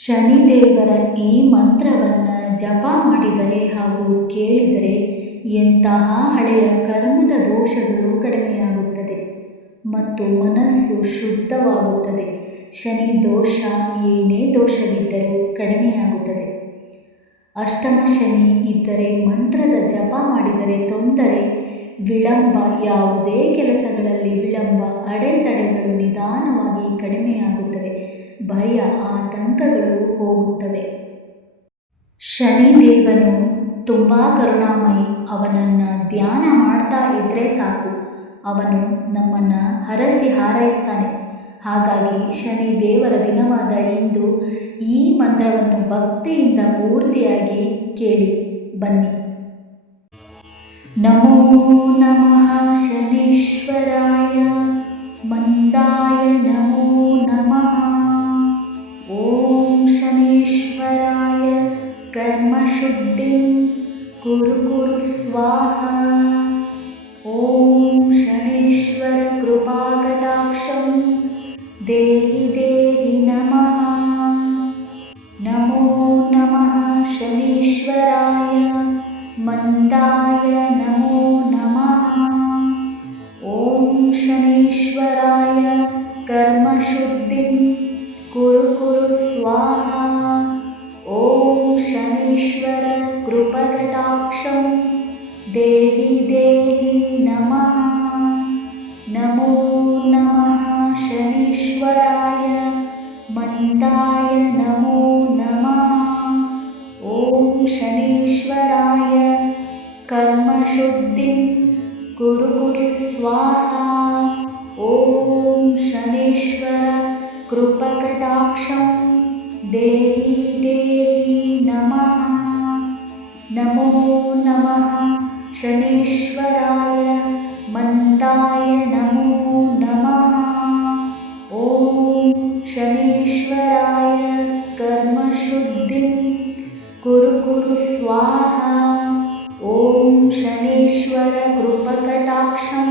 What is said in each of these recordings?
ಶನಿದೇವರ ಈ ಮಂತ್ರವನ್ನು ಜಪ ಮಾಡಿದರೆ ಹಾಗೂ ಕೇಳಿದರೆ ಎಂತಹ ಹಳೆಯ ಕರ್ಮದ ದೋಷಗಳು ಕಡಿಮೆಯಾಗುತ್ತದೆ ಮತ್ತು ಮನಸ್ಸು ಶುದ್ಧವಾಗುತ್ತದೆ. ಶನಿ ದೋಷ ಏನೇ ದೋಷವಿದ್ದರೂ ಕಡಿಮೆಯಾಗುತ್ತದೆ. ಅಷ್ಟಮ ಶನಿ ಇದ್ದರೆ ಮಂತ್ರದ ಜಪ ಮಾಡಿದರೆ ತೊಂದರೆ, ವಿಳಂಬ, ಯಾವುದೇ ಕೆಲಸಗಳಲ್ಲಿ ವಿಳಂಬ, ಅಡೆತಡೆಗಳು ನಿಧಾನವಾಗಿ ಕಡಿಮೆಯಾಗುತ್ತವೆ. ಭಯ, ಆತಂಕಗಳು ಹೋಗುತ್ತವೆ. ಶನಿದೇವನು ತುಂಬ ಕರುಣಾಮಯಿ. ಅವನನ್ನು ಧ್ಯಾನ ಮಾಡ್ತಾ ಇದ್ದರೆ ಸಾಕು, ಅವನು ನಮ್ಮನ್ನು ಹರಸಿ ಹಾರೈಸ್ತಾನೆ. ಹಾಗಾಗಿ ಶನಿದೇವರ ದಿನವಾದ ಇಂದು ಈ ಮಂತ್ರವನ್ನು ಭಕ್ತಿಯಿಂದ ಪೂರ್ತಿಯಾಗಿ ಕೇಳಿ ಬನ್ನಿ. ನಮೋ ನಮಃ ಶನೀಶ್ವರಾಯ ಮಂದಾಯ ನಮೋ ನಮಃ. ಓಂ ಶನೀಶ್ವರಾಯ ಕರ್ಮಶುದ್ಧಿಂ ಕುರು ಕುರು ಸ್ವಾಹಾ. ಓಂ ಶನೀಶ್ವರ ಕೃಪಾಕಟಾಕ್ಷಂ ದೇಹಿ ದೇಹಿ ನಮಃ. ನಮೋ ನಮಃ ಶನೀಶ್ವರಾಯ ಮಂದಾಯ ನಮೋ ನಮಃ. ಓಂ ಶನೀಶ್ವರಾಯ ಕರ್ಮಶುದ್ಧಿಂ ಕುರು ಕುರು ಸ್ವಾಹಾ. ಓಂ ಶನೀಶ್ವರ ಕೃಪಕಟಾಕ್ಷಂ ದೇಹಿ ದೇಹಿ ನಮಃ. ನಮೋ ನಮಃ ಶನೀಶ್ವರಾಯ ಮಂದಾಯ ನಮೋ ನಮಃ. ಓಂ ಶನೀಶ್ವರಾಯ ಕರ್ಮಶುದ್ಧಿಂ ಕುರು ಕುರು ಸ್ವಾಹಾ. ಓಂ ಶನೀಶ್ವರ ಕೃಪಕಟಾಕ್ಷಂ ದೇಹಿ ದೇಹಿ ನಮಃ. ನಮೋ ನಮಃ ಶನೀಶ್ವರಾಯ ಮಂದಾಯ ನಮೋ ನಮಃ. ಓಂ ಶನೀಶ್ವರಾಯ ಕರ್ಮಶುದ್ಧಿಂ ಕುರು ಕುರು ಸ್ವಾಹಾ. ಓಂ ಶನೀಶ್ವರ ಕೃಪಕಟಾಕ್ಷಂ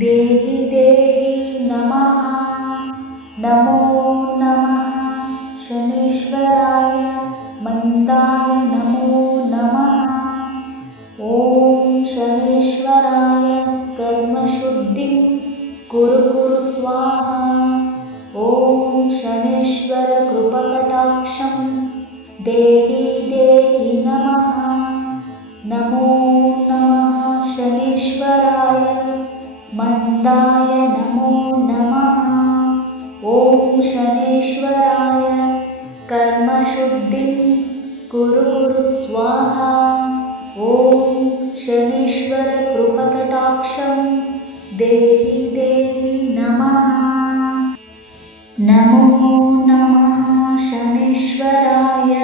ದೇಹಿ ದೇಹಿ ನಮಃ. ನಮೋ ನಮಃ ಶನೀಶ್ವರಾಯ ಮಂದಾಯ ನಮೋ ನಮಃ. ಓಂ ಶನೀಶ್ವರಾಯ ಕರ್ಮಶುದ್ಧಿಂ ಕುರು ಕುರು ಸ್ವಾಹಾ. ಓಂ ಶನೀಶ್ವರ ಕೃಪಕಟಾಕ್ಷಂ ದೇಹಿ ದೇಹಿ ನಮಃ. ನಮೋ ನಮಃ ಶನೀಶ್ವರಾಯ ಮಂದಾಯ ನಮೋ ನಮಃ. ಓಂ ಶನೀಶ್ವರಾಯ ಕರ್ಮಶುದ್ಧಿಂ ಕುರು ಕುರು ಸ್ವಾಹಾ. ಓಂ ಶನೀಶ್ವರ ಕೃಪಕಟಾಕ್ಷಂ ದೇಹಿ ದೇಹಿ ನಮಃ. ನಮೋ ನಮಃ ಶನೀಶ್ವರಾಯ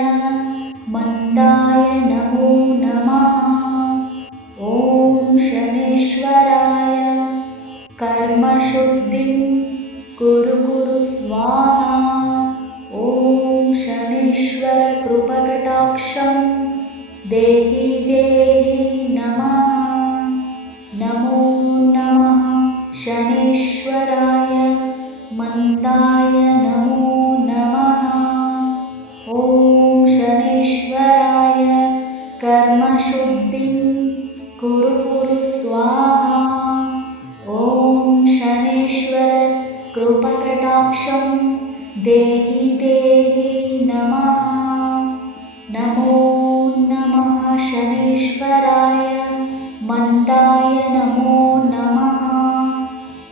ಮಂದಾಯ ನಮೋ ನಮಃ. ಓಂ ಶನೀಶ್ವರಾಯ ಕರ್ಮಶುದ್ಧಿಂ ಕುರು ಕುರು ಸ್ವಾಹಾ. ಓಂ ಶನೀಶ್ವರ ಕೃಪಕಟಾಕ್ಷಂ ದೇಹಿ ದೇಹಿ ನಮಃ. ನಮೋ ನಮಃ ಶನೀಶ್ವರಾಯ ಮಂದಾಯ ನಮೋ ನಮಃ. ಓಂ ಶನೀಶ್ವರಾಯ ಕರ್ಮಶುದ್ಧಿಂ ಕುರು ಕುರು ಸ್ವಾಹಾ. ಓಂ ಶನೀಶ್ವರ ಕೃಪಕಟಾಕ್ಷಂ ದೇಹಿ ದೇಹಿ ನಮಃ. ನಮೋ ನಮಃ ಶನೀಶ್ವರಾಯ ಮಂದಾಯ ನಮೋ ನಮಃ.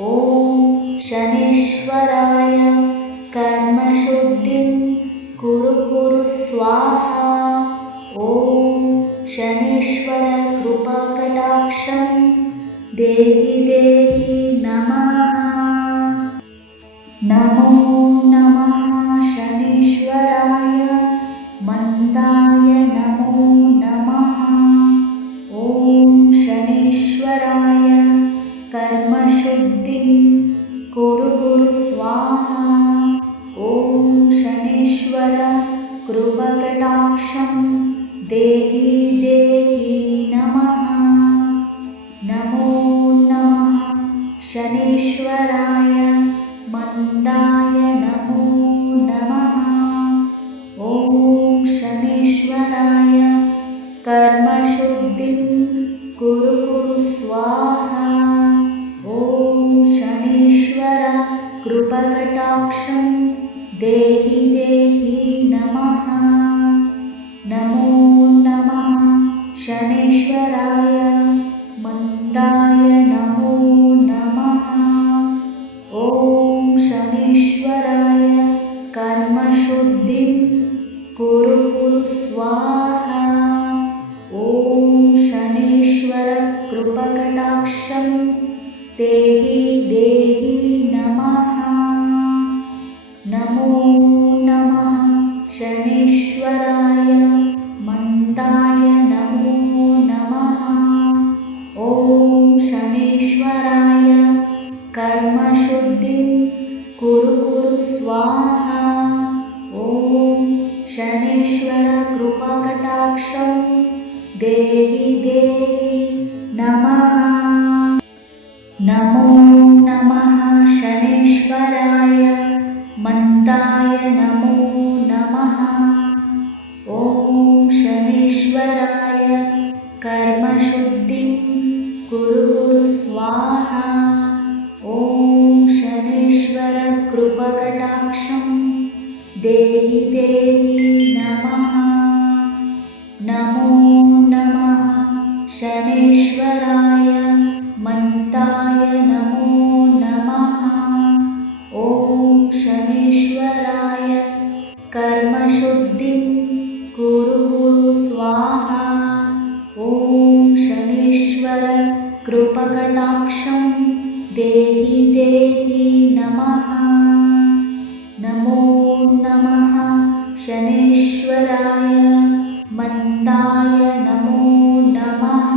ಓಂ ಶನೀಶ್ವರಾಯ ಕರ್ಮಶುದ್ಧಿಂ ಕುರು ಕುರು ಸ್ವಾಹಾ. ಓಂ ಶನೀಶ್ವರ ಕೃಪಾಕಟಾಕ್ಷಂ ದೇಹಿ ದೇಹಿ ನಮಃ. ನಮೋ ನಮಃ ಶನೀಶ್ವರಾಯ ಮಂದಾಯ ನಮೋ ನಮಃ. ಓಂ ಶನೀಶ್ವರಾಯ ಕರ್ಮಶುದ್ಧಿಂ ಕುರು ಕುರು ಸ್ವಾಹಾ. ಓಂ ಶನೀಶ್ವರ ಕೃಪಕಟಾಕ್ಷಂ ದೇಹಿ ದೇಹಿ ನಮಃ. ನಮೋ ನಮಃ ಶನೀಶ್ವರಾಯ ಮಂದಾಯ ನಮೋ ನಮಃ. देहि देहि नमः। नमो नमः शनैश्वराय मन्दाय नमो नमः। ॐ शनैश्वराय कर्मशुद्धिं कुरु कुरु स्वाहा। ॐ शनैश्वर कृपकटाक्षं देहि देहि नमः। नमो नमः शनैश्वराय मन्दाय नमो नमः। ॐ शनैश्वराय कर्मशुद्धिं कुरु कुरु स्वाहा। ॐ शनैश्वर कृपकटाक्षं देहि देहि नमः। नमो नमः शनैश्वराय मन्दाय नमो नमः। ॐ शनैश्वराय कर्मशुद्धिं कुरु कुरु स्वाहा। ॐ शनैश्वर कृपकटाक्षं देहि देहि नमः। नमो नमः शनैश्वराय मन्दाय नमो नमः। ॐ शनैश्वराय कर्मशुद्धिं कुरु कुरु स्वाहा। ॐ शनैश्वर कृपकटाक्षं देहि देहि नमः। नमो नमः शनैश्वराय मन्दाय नमो नमः।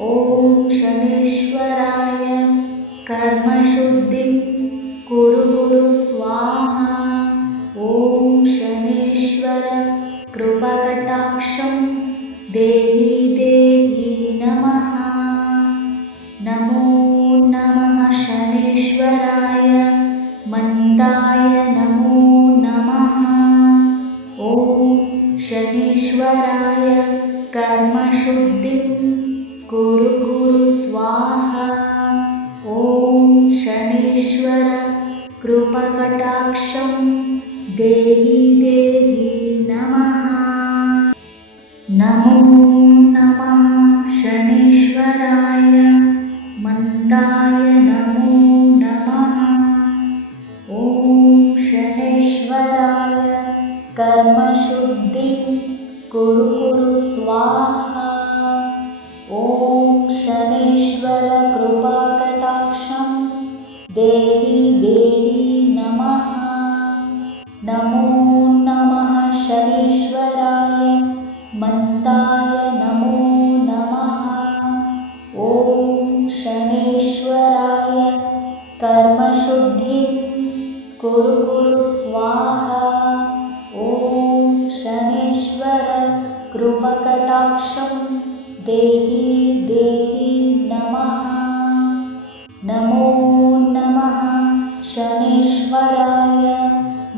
ॐ शनैश्वराय कर्मशुद्धिं कुरु कुरु स्वाहा। ॐ शनैश्वर कृपकटाक्षं देहि देहि नमः। नमो नमः शनैश्वराय मन्दाय नमो नमः। ॐ शनैश्वराय कर्मशुद्धिं कुरु कुरु स्वाहा। ॐ शनैश्वर कृपकटाक्षं देहि देहि नमः। नमो नमः शनैश्वराय मन्दाय नमो नमः। ॐ शनैश्वराय कर्मशुद्धिं कुरु कुरु स्वाहा। ॐ शनैश्वर कृपाकटाक्षं देहि देहि नमः। नमो नमः शनैश्वराय मन्दाय नमो नमः। ॐ शनैश्वराय कर्मशुद्धिं कुरु कुरु स्वाहा। ॐ शनैश्वर कृपकटाक्षं देहि देहि नमः। नमो नमः शनैश्वराय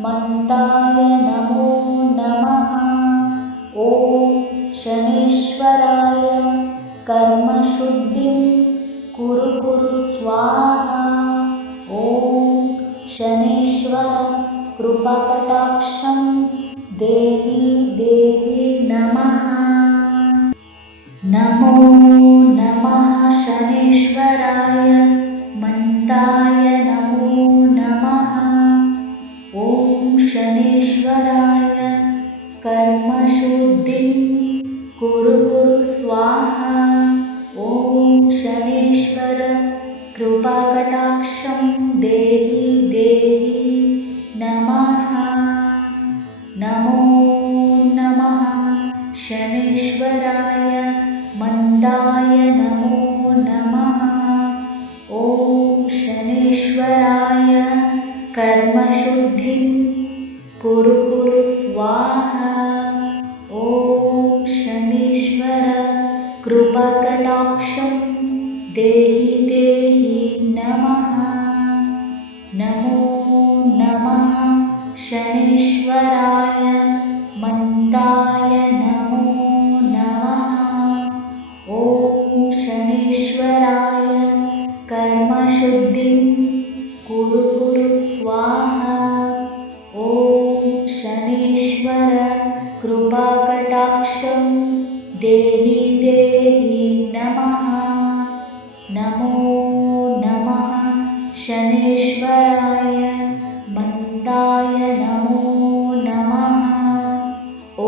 मन्दाय नमो नमः। ॐ शनैश्वराय कर्मशुद्धिं कुरु कुरु स्वाहा। ॐ शनैश्वर कृपकटाक्षं देहि देहि नमः। नमो नमः शनैश्वराय मन्दाय नमो नमः। ॐ शनैश्वराय कर्मशुद्धिं कुरु कुरु स्वाहा। ॐ शनैश्वर कृपाकटाक्षं देहि देहि नमः। नमो नमः शनैश्वराय मन्दाय नमो नमः। ॐ शनैश्वराय कर्मशुद्धिं कुरु कुरु स्वाहा। ॐ शनैश्वर कृपाकटाक्षं देहि देहि नमः। नमो नमः शनैश्वराय मन्दाय नमो नमः। ॐ शनैश्वराय कर्मशुद्धिं कुरु कुरु स्वाहा।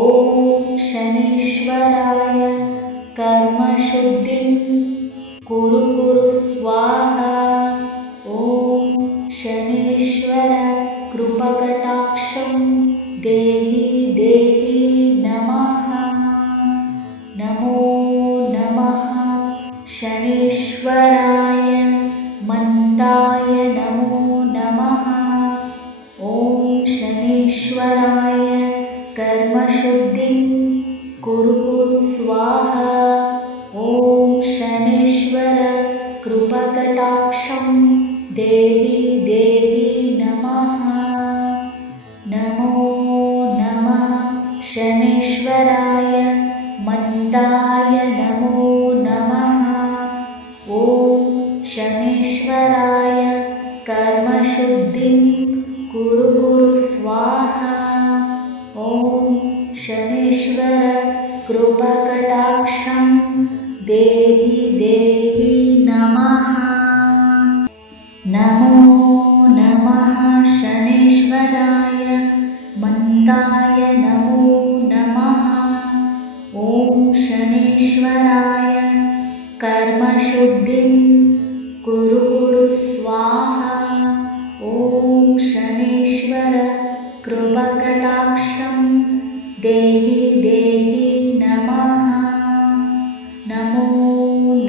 ಓಂ ಶನೀಶ್ವರಾಯ ಕರ್ಮಶುದ್ಧಿಂ ಕುರು ಕುರು ಸ್ವಾಹ. ಓಂ ಶನೀಶ್ವರ ಕೃಪಕಟಾಕ್ಷಂ ದೇಹಿ ದೇಹಿ ನಮಃ. ನಮೋ ನಮಃ ಶನೀಶ್ವರಾಯ ಮಂದಾಯ ನಮೋ ನಮಃ. ಓಂ ಶನೀಶ್ವರಾಯ ಕರ್ಮಶುದ್ಧಿಂ ಕುರು ಕುರು ಸ್ವಾಹ. ಓಂ ಶನೀಶ್ವರ ಕೃಪಕಟಾಕ್ಷಂ ದೇಹಿ ದೇಹಿ ನಮಃ. ನಮೋ ನಮಃ ಶನೀಶ್ವರಾಯ ಮಂದಾಯ ನಮೋ ನಮಃ. ಓಂ ಶನೀಶ್ವರಾಯ ಕರ್ಮಶುದ್ಧಿಂ ಕುರು ಕುರು ಸ್ವಾಹ. ಓಂ ಶನೀಶ್ವರ ಕೃಪಕಟಾಕ್ಷಂ ದೇಹಿ ದೇಹಿ ನಮಃ. ನಮೋ ನಮಃ ಶನೀಶ್ವರಾಯ ಮಂದಾಯ ನಮೋ ನಮಃ. ಓಂ ಶನೀಶ್ವರಾಯ ಕರ್ಮಶುದ್ಧಿಂ ಕುರು ಕುರು ಸ್ವಾಹ. ಓಂ ಶನೀಶ್ವರ ಕೃಪಕಟಾಕ್ಷಂ ದೇಹಿ ದೇಹಿ ನಮಃ. ನಮೋ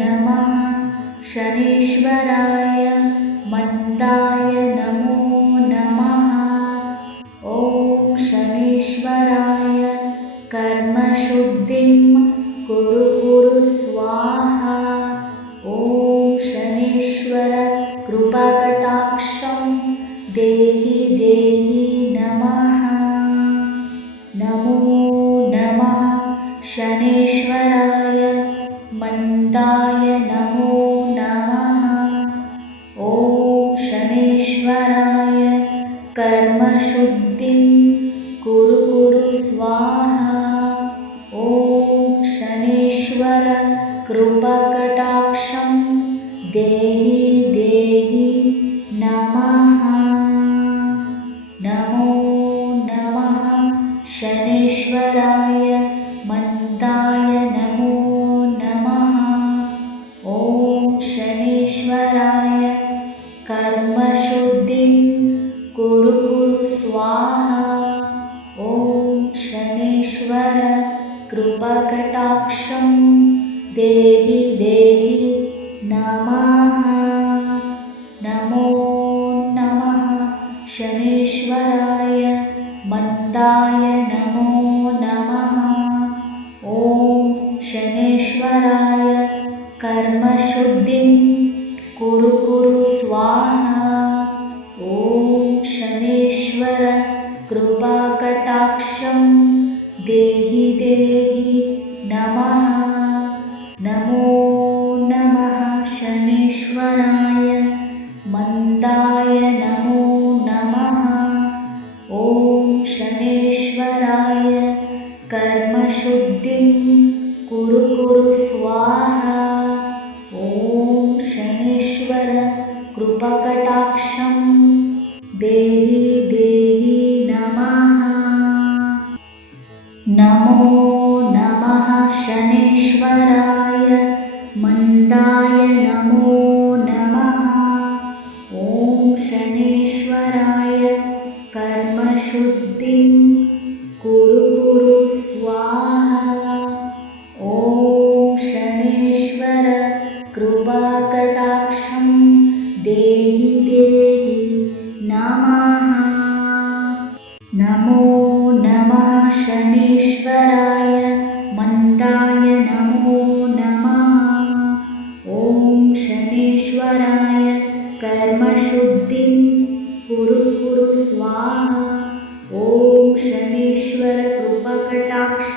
ನಮಃ ಶನೀಶ್ವರಾಯ ಮಂದಾಯ ನಮೋ ನಮಃ. ಓಂ ಶನೀಶ್ವರಾಯ ಕರ್ಮಶುದ್ಧಿಂ ಕುರು ಕುರು ಸ್ವಾಹ. ಓಂ ಶನೀಶ್ವರ ಕೃಪಕಟಾಕ್ಷಂ ದೇಹಿ ದೇಹಿ ನಮಃ. ನಮೋ ನಮಃ ಶನೀಶ್ವರಾಯ ಮಂದಾಯ ನಮೋ ನಮಃ. ಓಂ ಶನೀಶ್ವರಾಯ ಕರ್ಮಶುದ್ಧಿಂ ಕುರು ಕುರು ಸ್ವಾಹ. ಓಂ ಶನೀಶ್ವರ ಕೃಪಕಟಾಕ್ಷಂ ದೇಹಿ ದೇಹಿ ನಮಃ. ನಮೋ ನಮಃ ಶನೀಶ್ವರಾಯ ಮಂದಾಯ ನಮೋ ನಮಃ. ಓಂ ಶನೀಶ್ವರಾಯ ಕರ್ಮಶುದ್ಧಿಂ ಕುರು ಕುರು ಸ್ವಾಹ. ಓಂ ಶನೀಶ್ವರ ಕೃಪಕಟಾಕ್ಷಂ ದೇಹಿ ದೇಹಿ ನಮಃ. ನಮೋ ನಮಃ ಶನೀಶ್ವರಾಯ ಮಂದಾಯ ನಮೋ ನಮಃ. ಓಂ ಶನೀಶ್ವರಾಯ ಕರ್ಮಶುದ್ಧಿಂ ಕುರು ಕುರು ಸ್ವಾಹ. ಓಂ ಶನೀಶ್ವರ ಕೃಪಕಟಾಕ್ಷಂ ದೇಹಿ ದೇಹಿ ನಮಃ. ನಮೋ ನಮಃ ಶನೀಶ್ವರಾಯ ಮಂದಾಯ ನಮೋ ನಮಃ. ಓಂ ಶನೀಶ್ವರಾಯ ಕರ್ಮಶುದ್ಧಿಂ ಕುರು ಕುರು ಸ್ವಾಹ. ಓಂ ಶನೀಶ್ವರ ಕೃಪಕಟಾಕ್ಷಂ ದೇಹಿ ದೇಹಿ ನಮಃ. ನಮೋ ನಮಃ ಶನೀಶ್ವರಾಯ ಮಂದಾಯ ನಮೋ ನಮಃ. ಓಂ ಶನೀಶ್ವರಾಯ ಕರ್ಮಶುದ್ಧಿಂ ಕುರು ಕುರು ಸ್ವಾಹ. ಓಂ ಶನೀಶ್ವರ ಕೃಪಕಟಾಕ್ಷಂ ದೇಹಿ ದೇಹಿ ನಮಃ. ನಮೋ ನಮಃ ಶನೀಶ್ವರಾಯ ಮಂದಾಯ ನಮೋ ನಮಃ. ಓಂ ಶನೀಶ್ವರಾಯ ಕರ್ಮಶುದ್ಧಿಂ ಕುರು ಕುರು ಸ್ವಾಹ. ಓಂ ಶನೀಶ್ವರ ಕೃಪಕಟಾಕ್ಷ